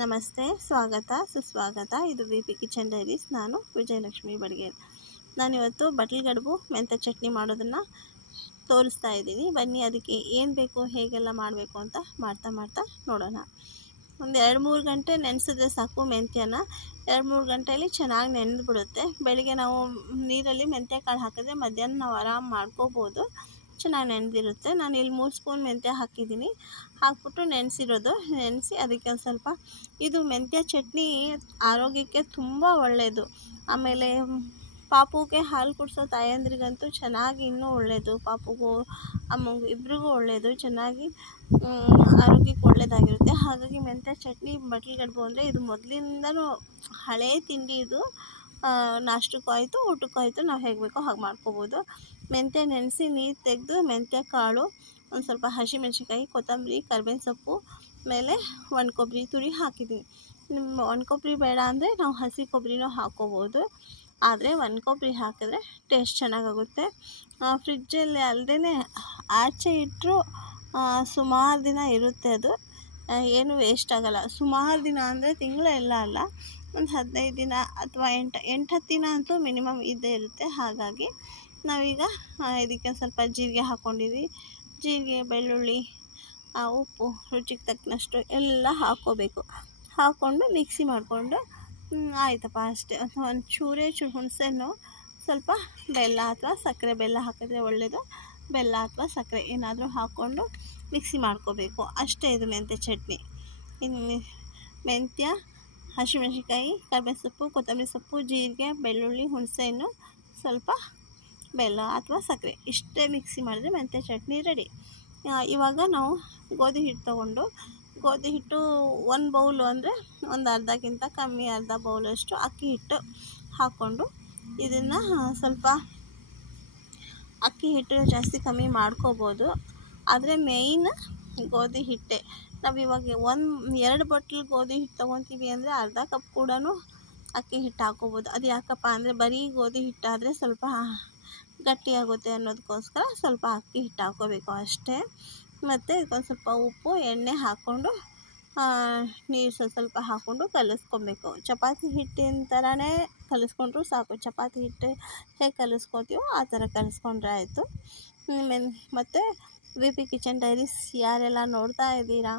ನಮಸ್ತೆ, ಸ್ವಾಗತ, ಸುಸ್ವಾಗತ. ಇದು ವಿ.ಪಿ. Kitchen diaries. ನಾನು ವಿಜಯಲಕ್ಷ್ಮಿ ಬಡಿಗೇರ್. ನಾನಿವತ್ತು ಬಟ್ಲುಗಡುಬು ಮೆಂತ್ಯ ಚಟ್ನಿ ಮಾಡೋದನ್ನು ತೋರಿಸ್ತಾ ಇದ್ದೀನಿ. ಬನ್ನಿ, ಅದಕ್ಕೆ ಏನು ಬೇಕು, ಹೇಗೆಲ್ಲ ಮಾಡಬೇಕು ಅಂತ ಮಾಡ್ತಾ ನೋಡೋಣ. ಒಂದು 2-3 ಗಂಟೆ ನೆನೆಸಿದ್ರೆ ಸಾಕು. ಮೆಂತ್ಯನ 2-3 ಗಂಟೆಯಲ್ಲಿ ಚೆನ್ನಾಗಿ ನೆನೆದ್ಬಿಡುತ್ತೆ. ಬೆಳಿಗ್ಗೆ ನಾವು ನೀರಲ್ಲಿ ಮೆಂತ್ಯ ಕಾಳು ಹಾಕಿದ್ರೆ ಮಧ್ಯಾಹ್ನ ನಾವು ಆರಾಮ್ ಮಾಡ್ಕೋಬೋದು. ಚೆನ್ನಾಗಿ ನೆನೆದಿರುತ್ತೆ. ನಾನು ಇಲ್ಲಿ 3 ಸ್ಪೂನ್ ಮೆಂತ್ಯ ಹಾಕಿದ್ದೀನಿ. ಹಾಕ್ಬಿಟ್ಟು ನೆನೆಸಿ ಅದಕ್ಕೆ ಒಂದು ಸ್ವಲ್ಪ, ಇದು ಮೆಂತ್ಯ ಚಟ್ನಿ ಆರೋಗ್ಯಕ್ಕೆ ತುಂಬ ಒಳ್ಳೆಯದು. ಆಮೇಲೆ ಪಾಪುಗೆ ಹಾಲು ಕುಡಿಸೋ ತಾಯಂದ್ರಿಗಂತೂ ಚೆನ್ನಾಗಿ ಇನ್ನೂ ಒಳ್ಳೆಯದು. ಪಾಪುಗೂ ಅಮ್ಮಂಗೂ ಇಬ್ರಿಗೂ ಒಳ್ಳೆಯದು. ಚೆನ್ನಾಗಿ ಆರೋಗ್ಯಕ್ಕೆ ಒಳ್ಳೆಯದಾಗಿರುತ್ತೆ. ಹಾಗಾಗಿ ಮೆಂತ್ಯ ಚಟ್ನಿ ಬಟ್ಲುಗಡುಬು ಅಂದರೆ ಇದು ಮೊದಲಿಂದನೂ ಹಳೇ ತಿಂಡಿ. ಇದು ನಾಷ್ಟಕ್ಕೂ ಆಯಿತು, ಊಟಕ್ಕೂ ಆಯಿತು. ನಾವು ಹೇಗೆ ಬೇಕೋ ಹಾಗೆ ಮಾಡ್ಕೋಬೋದು. ಮೆಂತ್ಯ ನೆನೆಸಿ ನೀರು ತೆಗೆದು ಮೆಂತ್ಯ ಕಾಳು, ಒಂದು ಸ್ವಲ್ಪ ಹಸಿಮೆಣ್ಸಿನ್ಕಾಯಿ, ಕೊತ್ತಂಬರಿ, ಕರ್ಬೇವಿನ ಸೊಪ್ಪು, ಮೇಲೆ ಒಣ ಕೊಬ್ಬರಿ ತುರಿ ಹಾಕಿದ್ದೀನಿ. ನಿಮ್ಮ ಒಣ ಕೊಬ್ಬರಿ ಬೇಡ ಅಂದರೆ ನಾವು ಹಸಿ ಕೊಬ್ಬರಿನೂ ಹಾಕ್ಕೋಬೋದು. ಆದರೆ ಒಣ ಕೊಬ್ಬರಿ ಹಾಕಿದ್ರೆ ಟೇಸ್ಟ್ ಚೆನ್ನಾಗಾಗುತ್ತೆ. ಫ್ರಿಜ್ಜಲ್ಲಿ ಅಲ್ಲದೇ ಆಚೆ ಇಟ್ಟರು ಸುಮಾರು ದಿನ ಇರುತ್ತೆ. ಅದು ಏನು ವೇಸ್ಟ್ ಆಗೋಲ್ಲ. ಸುಮಾರು ದಿನ ಅಂದರೆ ತಿಂಗಳೆಲ್ಲ ಅಲ್ಲ, ಒಂದು 15 ದಿನ ಅಥವಾ 8-10 ದಿನ ಅಂತೂ ಮಿನಿಮಮ್ ಇದ್ದೇ ಇರುತ್ತೆ. ಹಾಗಾಗಿ ನಾವೀಗ ಇದಕ್ಕೆ ಸ್ವಲ್ಪ ಜೀರಿಗೆ ಹಾಕ್ಕೊಂಡಿದ್ವಿ. ಜೀರಿಗೆ, ಬೆಳ್ಳುಳ್ಳಿ, ಉಪ್ಪು, ರುಚಿಗೆ ತಕ್ಕನಷ್ಟು ಎಲ್ಲ ಹಾಕ್ಕೋಬೇಕು. ಹಾಕ್ಕೊಂಡು ಮಿಕ್ಸಿ ಮಾಡಿಕೊಂಡು ಆಯಿತಪ್ಪ ಅಷ್ಟೇ. ಒಂದು ಚೂರು ಹುಣಸೆಹಣ್ಣು, ಸ್ವಲ್ಪ ಬೆಲ್ಲ ಅಥವಾ ಸಕ್ಕರೆ, ಬೆಲ್ಲ ಹಾಕಿದ್ರೆ ಒಳ್ಳೆಯದು. ಬೆಲ್ಲ ಅಥವಾ ಸಕ್ಕರೆ ಏನಾದರೂ ಹಾಕ್ಕೊಂಡು ಮಿಕ್ಸಿ ಮಾಡ್ಕೋಬೇಕು. ಅಷ್ಟೇ ಇದು ಮೆಂತ್ಯ ಚಟ್ನಿ. ಇನ್ನು ಮೆಂತ್ಯ, ಹಸಿಮೆಣ್ಸಿನ್ಕಾಯಿ, ಕರ್ಬೇವಿನ ಸೊಪ್ಪು, ಕೊತ್ತಂಬರಿ ಸೊಪ್ಪು, ಜೀರಿಗೆ, ಬೆಳ್ಳುಳ್ಳಿ, ಹುಣಸೆಹಣ್ಣು, ಸ್ವಲ್ಪ ಬೆಲ್ಲ ಅಥವಾ ಸಕ್ಕರೆ, ಇಷ್ಟೇ ಮಿಕ್ಸಿ ಮಾಡಿದ್ರೆ ಮೆಂತ್ಯ ಚಟ್ನಿ ರೆಡಿ. ಇವಾಗ ನಾವು ಗೋಧಿ ಹಿಟ್ಟು ತೊಗೊಂಡು, ಗೋಧಿ ಹಿಟ್ಟು 1 ಬೌಲು ಅಂದರೆ ಒಂದು ಅರ್ಧಕ್ಕಿಂತ ಕಮ್ಮಿ, ಅರ್ಧ ಬೌಲಷ್ಟು ಅಕ್ಕಿ ಹಿಟ್ಟು ಹಾಕ್ಕೊಂಡು ಇದನ್ನು ಸ್ವಲ್ಪ, ಅಕ್ಕಿ ಹಿಟ್ಟು ಜಾಸ್ತಿ ಕಮ್ಮಿ ಮಾಡ್ಕೋಬೋದು. ಆದರೆ ಮೇಯ್ನ್ ಗೋಧಿ ಹಿಟ್ಟೆ. ನಾವು ಇವಾಗ 2 ಬಟ್ಲು ಗೋಧಿ ಹಿಟ್ಟು ತೊಗೊತೀವಿ ಅಂದರೆ ಅರ್ಧ ಕಪ್ ಕೂಡ ಅಕ್ಕಿ ಹಿಟ್ಟು ಹಾಕ್ಕೋಬೋದು. ಅದು ಯಾಕಪ್ಪ ಅಂದರೆ ಬರೀ ಗೋಧಿ ಹಿಟ್ಟಾದರೆ ಸ್ವಲ್ಪ ಗಟ್ಟಿಯಾಗುತ್ತೆ ಅನ್ನೋದಕ್ಕೋಸ್ಕರ ಸ್ವಲ್ಪ ಅಕ್ಕಿ ಹಿಟ್ಟು ಹಾಕ್ಕೋಬೇಕು ಅಷ್ಟೇ. ಮತ್ತು ಇದಕ್ಕೊಂದು ಸ್ವಲ್ಪ ಉಪ್ಪು, ಎಣ್ಣೆ ಹಾಕ್ಕೊಂಡು ನೀರು ಸ್ವಲ್ಪ ಹಾಕ್ಕೊಂಡು ಕಲಿಸ್ಕೊಬೇಕು. ಚಪಾತಿ ಹಿಟ್ಟಿನ ಥರನೇ ಕಲಿಸ್ಕೊಂಡ್ರೂ ಸಾಕು. ಚಪಾತಿ ಹಿಟ್ಟು ಹೇಗೆ ಕಲಿಸ್ಕೊತೀವೋ ಆ ಥರ ಕಲಿಸ್ಕೊಂಡ್ರೆ ಆಯಿತು. ಮತ್ತು ವಿ.ಪಿ. ಕಿಚನ್ ಡೈರೀಸ್ ಯಾರೆಲ್ಲ ನೋಡ್ತಾ ಇದ್ದೀರಾ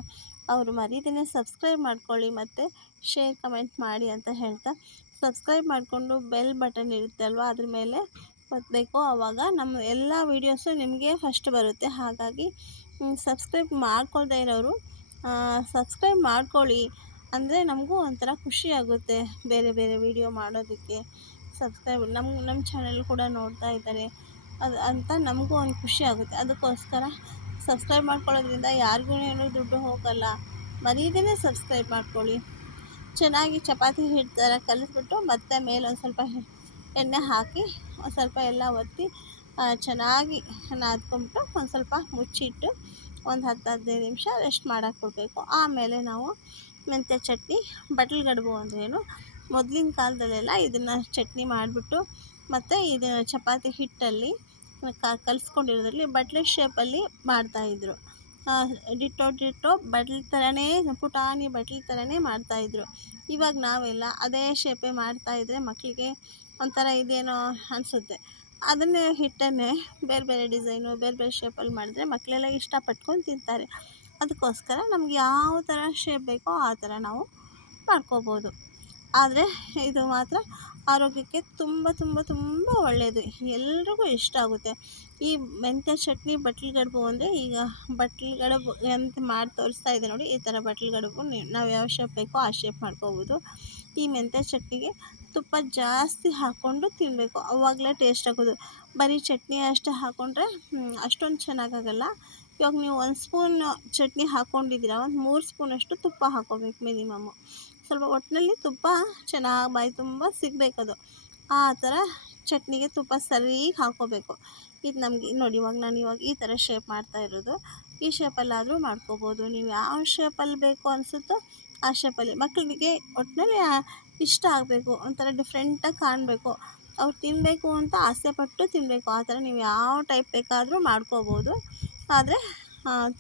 ಅವರು ಮರೀದೇ ಸಬ್ಸ್ಕ್ರೈಬ್ ಮಾಡ್ಕೊಳ್ಳಿ, ಮತ್ತು ಶೇರ್, ಕಮೆಂಟ್ ಮಾಡಿ ಅಂತ ಹೇಳ್ತಾ, ಸಬ್ಸ್ಕ್ರೈಬ್ ಮಾಡಿಕೊಂಡು ಬೆಲ್ ಬಟನ್ ಇರುತ್ತೆ ಅಲ್ವ, ಅದ್ರ ಮೇಲೆ ಒತ್ತಬೇಕು. ಆವಾಗ ನಮ್ಮ ಎಲ್ಲ ವೀಡಿಯೋಸು ನಿಮಗೆ ಫಸ್ಟ್ ಬರುತ್ತೆ. ಹಾಗಾಗಿ ಸಬ್ಸ್ಕ್ರೈಬ್ ಮಾಡ್ಕೊಳ್ದೇ ಇರೋರು ಸಬ್ಸ್ಕ್ರೈಬ್ ಮಾಡ್ಕೊಳ್ಳಿ. ಅಂದರೆ ನಮಗೂ ಒಂಥರ ಖುಷಿ ಆಗುತ್ತೆ ಬೇರೆ ಬೇರೆ ವೀಡಿಯೋ ಮಾಡೋದಕ್ಕೆ. ಸಬ್ಸ್ಕ್ರೈಬ್ ನಮ್ಮ ಚಾನಲ್ ಕೂಡ ನೋಡ್ತಾ ಇದ್ದಾರೆ ಅದು ಅಂತ ನಮಗೂ ಒಂದು ಖುಷಿ ಆಗುತ್ತೆ. ಅದಕ್ಕೋಸ್ಕರ ಸಬ್ಸ್ಕ್ರೈಬ್ ಮಾಡ್ಕೊಳ್ಳೋದ್ರಿಂದ ಯಾರಿಗೂ ಏನೂ ದುಡ್ಡು ಹೋಗಲ್ಲ. ಮರೀದೇ ಸಬ್ಸ್ಕ್ರೈಬ್ ಮಾಡ್ಕೊಳ್ಳಿ. ಚೆನ್ನಾಗಿ ಚಪಾತಿ ಹಿಟ್ಟು ಥರ ಕಲಿಸ್ಬಿಟ್ಟು ಮತ್ತೆ ಮೇಲೆ ಒಂದು ಸ್ವಲ್ಪ ಎಣ್ಣೆ ಹಾಕಿ ಒಂದು ಸ್ವಲ್ಪ ಎಲ್ಲ ಒತ್ತಿ ಚೆನ್ನಾಗಿ ನಾದ್ಕೊಂಬಿಟ್ಟು ಒಂದು ಸ್ವಲ್ಪ ಮುಚ್ಚಿಟ್ಟು ಒಂದು 10-15 ನಿಮಿಷ ರೆಸ್ಟ್ ಮಾಡೋಕ್ಕೆ ಕೊಡಬೇಕು. ಆಮೇಲೆ ನಾವು ಮೆಂತ್ಯ ಚಟ್ನಿ, ಬಟ್ಲುಗಡುಬು ಅಂದ್ರೇನು, ಮೊದಲಿನ ಕಾಲದಲ್ಲೆಲ್ಲ ಇದನ್ನು ಚಟ್ನಿ ಮಾಡಿಬಿಟ್ಟು ಮತ್ತು ಇದು ಚಪಾತಿ ಹಿಟ್ಟಲ್ಲಿ ಕಲಿಸ್ಕೊಂಡಿರೋದ್ರಲ್ಲಿ ಬಟ್ಲು ಶೇಪಲ್ಲಿ ಮಾಡ್ತಾಯಿದ್ರು. ಡಿಟ್ಟೋ ಬಟ್ಲು ಥರನೇ, ಪುಟಾಣಿ ಬಟ್ಲು ಥರನೇ ಮಾಡ್ತಾಯಿದ್ರು. ಇವಾಗ ನಾವೆಲ್ಲ ಅದೇ ಶೇಪೇ ಮಾಡ್ತಾಯಿದ್ರೆ ಮಕ್ಕಳಿಗೆ ಒಂಥರ ಇದೇನೋ ಅನಿಸುತ್ತೆ. ಅದನ್ನೇ ಹಿಟ್ಟನ್ನೇ ಬೇರೆ ಬೇರೆ ಡಿಸೈನು, ಬೇರೆ ಬೇರೆ ಶೇಪಲ್ಲಿ ಮಾಡಿದ್ರೆ ಮಕ್ಕಳೆಲ್ಲ ಇಷ್ಟಪಟ್ಕೊಂಡು ತಿಂತಾರೆ. ಅದಕ್ಕೋಸ್ಕರ ನಮ್ಗೆ ಯಾವ ಥರ ಶೇಪ್ ಬೇಕೋ ಆ ಥರ ನಾವು ಮಾಡ್ಕೋಬೋದು. ಆದರೆ ಇದು ಮಾತ್ರ ಆರೋಗ್ಯಕ್ಕೆ ತುಂಬ ತುಂಬ ತುಂಬ ಒಳ್ಳೆಯದು. ಎಲ್ರಿಗೂ ಇಷ್ಟ ಆಗುತ್ತೆ. ಈ ಮೆಂತ್ಯ ಚಟ್ನಿ ಬಟ್ಲುಗಡುಬು ಅಂದರೆ, ಈಗ ಬಟ್ಲುಗಡುಬು ಅಂತ ಮಾಡಿ ತೋರಿಸ್ತಾ ಇದೆ ನೋಡಿ, ಈ ಥರ ಬಟ್ಲುಗಡುಬು ನಾವು ಯಾವ ಶೇಪ್ ಬೇಕೋ ಆ ಶೇಪ್ ಮಾಡ್ಕೋಬೋದು. ಈ ಮೆಂತ್ಯ ಚಟ್ನಿಗೆ ತುಪ್ಪ ಜಾಸ್ತಿ ಹಾಕ್ಕೊಂಡು ತಿನ್ನಬೇಕು, ಆವಾಗಲೇ ಟೇಸ್ಟ್ ಆಗೋದು. ಬರೀ ಚಟ್ನಿ ಅಷ್ಟೇ ಹಾಕ್ಕೊಂಡ್ರೆ ಅಷ್ಟೊಂದು ಚೆನ್ನಾಗಾಗಲ್ಲ. ಇವಾಗ ನೀವು 1 ಸ್ಪೂನ್ ಚಟ್ನಿ ಹಾಕ್ಕೊಂಡಿದ್ದೀರ, ಒಂದು 3 ಸ್ಪೂನಷ್ಟು ತುಪ್ಪ ಹಾಕ್ಕೋಬೇಕು ಮಿನಿಮಮ್ಮು. ಸ್ವಲ್ಪ ಒಟ್ಟಿನಲ್ಲಿ ತುಪ್ಪ ಚೆನ್ನಾಗಿ ಬಾಯಿ ತುಂಬ ಸಿಗಬೇಕದು. ಆ ಥರ ಚಟ್ನಿಗೆ ತುಪ್ಪ ಸರಿಗೆ ಹಾಕ್ಕೋಬೇಕು. ಇದು ನಮಗೆ ನೋಡಿ, ಇವಾಗ ಈ ಥರ ಶೇಪ್ ಮಾಡ್ತಾ ಇರೋದು. ಈ ಶೇಪಲ್ಲಾದರೂ ಮಾಡ್ಕೋಬೋದು. ನೀವು ಯಾವ ಶೇಪಲ್ಲಿ ಬೇಕು ಅನಿಸುತ್ತೋ ಆ ಶೇಪಲ್ಲಿ. ಮಕ್ಕಳಿಗೆ ಒಟ್ಟಿನಲ್ಲಿ ಇಷ್ಟ ಆಗಬೇಕು, ಒಂಥರ ಡಿಫ್ರೆಂಟಾಗಿ ಕಾಣಬೇಕು, ಅವ್ರು ತಿನ್ನಬೇಕು ಅಂತ ಆಸೆಪಟ್ಟು ತಿನ್ನಬೇಕು. ಆ ಥರ ನೀವು ಯಾವ ಟೈಪ್ ಬೇಕಾದರೂ ಮಾಡ್ಕೋಬೋದು. ಆದರೆ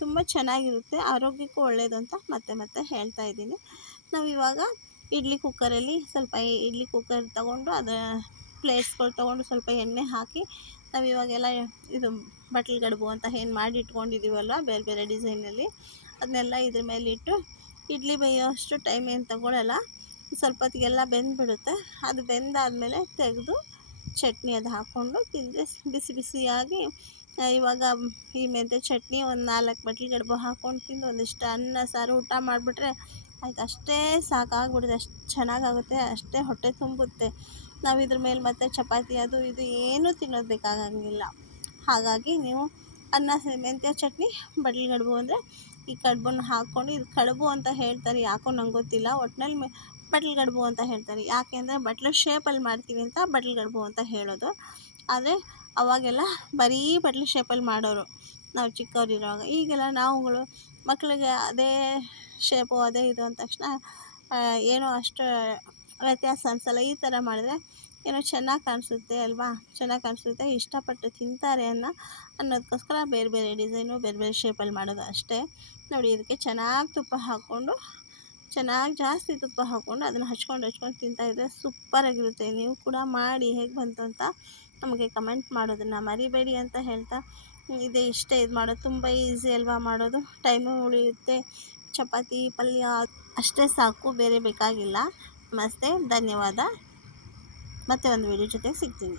ತುಂಬ ಚೆನ್ನಾಗಿರುತ್ತೆ, ಆರೋಗ್ಯಕ್ಕೂ ಒಳ್ಳೆಯದು ಅಂತ ಮತ್ತೆ ಹೇಳ್ತಾ ಇದ್ದೀನಿ. ನಾವು ಇವಾಗ ಇಡ್ಲಿ ಕುಕ್ಕರಲ್ಲಿ ಸ್ವಲ್ಪ ಇಡ್ಲಿ ಕುಕ್ಕರ್ ತೊಗೊಂಡು ಅದರ ಪ್ಲೇಟ್ಸ್ಗಳು ತೊಗೊಂಡು ಸ್ವಲ್ಪ ಎಣ್ಣೆ ಹಾಕಿ ನಾವು ಇವಾಗೆಲ್ಲ ಇದು ಬಟ್ಲು ಗಡುಬು ಅಂತ ಏನು ಮಾಡಿ ಇಟ್ಕೊಂಡಿದ್ದೀವಲ್ಲ ಬೇರೆ ಬೇರೆ ಡಿಸೈನಲ್ಲಿ ಅದನ್ನೆಲ್ಲ ಇದ್ರ ಮೇಲೆ ಇಟ್ಟು ಇಡ್ಲಿ ಬೇಯೋಷ್ಟು ಟೈಮ್ ಏನು ತಗೊಳ್ಳಲ್ಲ, ಸ್ವಲ್ಪ ಹೊತ್ತಿಗೆಲ್ಲ ಬೆಂದುಬಿಡುತ್ತೆ. ಅದು ಬೆಂದಾದಮೇಲೆ ತೆಗೆದು ಚಟ್ನಿ ಅದು ಹಾಕ್ಕೊಂಡು ತಿಂದರೆ ಬಿಸಿ ಬಿಸಿಯಾಗಿ ಇವಾಗ ಈ ಮೆಂತ್ಯ ಚಟ್ನಿ ಒಂದು 4 ಬಟ್ಲು ಗಡುಬು ಹಾಕ್ಕೊಂಡು ತಿಂದು ಒಂದಿಷ್ಟು ಅನ್ನ ಸಾರು ಊಟ ಮಾಡಿಬಿಟ್ರೆ ಆಯ್ತು, ಅಷ್ಟೇ ಸಾಕಾಗ್ಬಿಡುತ್ತೆ. ಅಷ್ಟು ಚೆನ್ನಾಗಾಗುತ್ತೆ, ಅಷ್ಟೇ ಹೊಟ್ಟೆ ತುಂಬುತ್ತೆ. ನಾವು ಇದ್ರ ಮೇಲೆ ಮತ್ತೆ ಚಪಾತಿ ಅದು ಇದು ಏನೂ ತಿನ್ನೋದು ಬೇಕಾಗಂಗಿಲ್ಲ. ಹಾಗಾಗಿ ನೀವು ಮೆಂತ್ಯ ಚಟ್ನಿ ಬಟ್ಲು ಗಡುಬು ಅಂದರೆ ಈ ಕಡುಬನ್ನು ಹಾಕ್ಕೊಂಡು, ಇದು ಕಡುಬು ಅಂತ ಹೇಳ್ತಾರೆ ಯಾಕೋ ನಂಗೆ ಗೊತ್ತಿಲ್ಲ, ಒಟ್ಟಿನಲ್ಲಿ ಬಟ್ಲು ಗಡುಬು ಅಂತ ಹೇಳ್ತಾರೆ. ಯಾಕೆ ಅಂದರೆ ಬಟ್ಲು ಶೇಪಲ್ಲಿ ಮಾಡ್ತೀವಿ ಅಂತ ಬಟ್ಲು ಗಡುಬು ಅಂತ ಹೇಳೋದು. ಆದರೆ ಅವಾಗೆಲ್ಲ ಬರೀ ಬಟ್ಲು ಶೇಪಲ್ಲಿ ಮಾಡೋರು ನಾವು ಚಿಕ್ಕವರಿರುವಾಗ. ಈಗೆಲ್ಲ ನಾವುಗಳು ಮಕ್ಕಳಿಗೆ ಅದೇ ಶೇಪು ಅದೇ ಇದು ಅಂದ ತಕ್ಷಣ ಏನೋ ಅಷ್ಟು ವ್ಯತ್ಯಾಸ ಅನಿಸಲ್ಲ. ಈ ಥರ ಮಾಡಿದ್ರೆ ಏನೋ ಚೆನ್ನಾಗಿ ಕಾಣಿಸುತ್ತೆ ಅಲ್ವಾ, ಚೆನ್ನಾಗಿ ಕಾಣಿಸುತ್ತೆ, ಇಷ್ಟಪಟ್ಟು ತಿಂತಾರೆ ಅನ್ನೋದಕ್ಕೋಸ್ಕರ ಬೇರೆ ಬೇರೆ ಡಿಸೈನು ಬೇರೆ ಬೇರೆ ಶೇಪಲ್ಲಿ ಮಾಡೋದು ಅಷ್ಟೇ. ನೋಡಿ, ಇದಕ್ಕೆ ಚೆನ್ನಾಗಿ ತುಪ್ಪ ಹಾಕ್ಕೊಂಡು, ಚೆನ್ನಾಗಿ ಜಾಸ್ತಿ ತುಪ್ಪ ಹಾಕ್ಕೊಂಡು ಅದನ್ನು ಹಚ್ಕೊಂಡು ತಿಂತಾಯಿದ್ರೆ ಸೂಪರಾಗಿರುತ್ತೆ. ನೀವು ಕೂಡ ಮಾಡಿ ಹೇಗೆ ಬಂತು ಅಂತ ನಮಗೆ ಕಮೆಂಟ್ ಮಾಡೋದನ್ನು ಮರಿಬೇಡಿ ಅಂತ ಹೇಳ್ತಾ, ಇದೇ ಇಷ್ಟೇ. ಇದು ಮಾಡೋದು ತುಂಬ ಈಸಿ ಅಲ್ವಾ, ಮಾಡೋದು ಟೈಮು ಉಳಿಯುತ್ತೆ. ಚಪಾತಿ ಪಲ್ಯ ಅಷ್ಟೇ ಸಾಕು, ಬೇರೆ ಬೇಕಾಗಿಲ್ಲ. ನಮಸ್ತೆ, ಧನ್ಯವಾದ. ಮತ್ತೆ ಒಂದು ವಿಡಿಯೋ ಜೊತೆಗೆ ಸಿಗ್ತೀನಿ.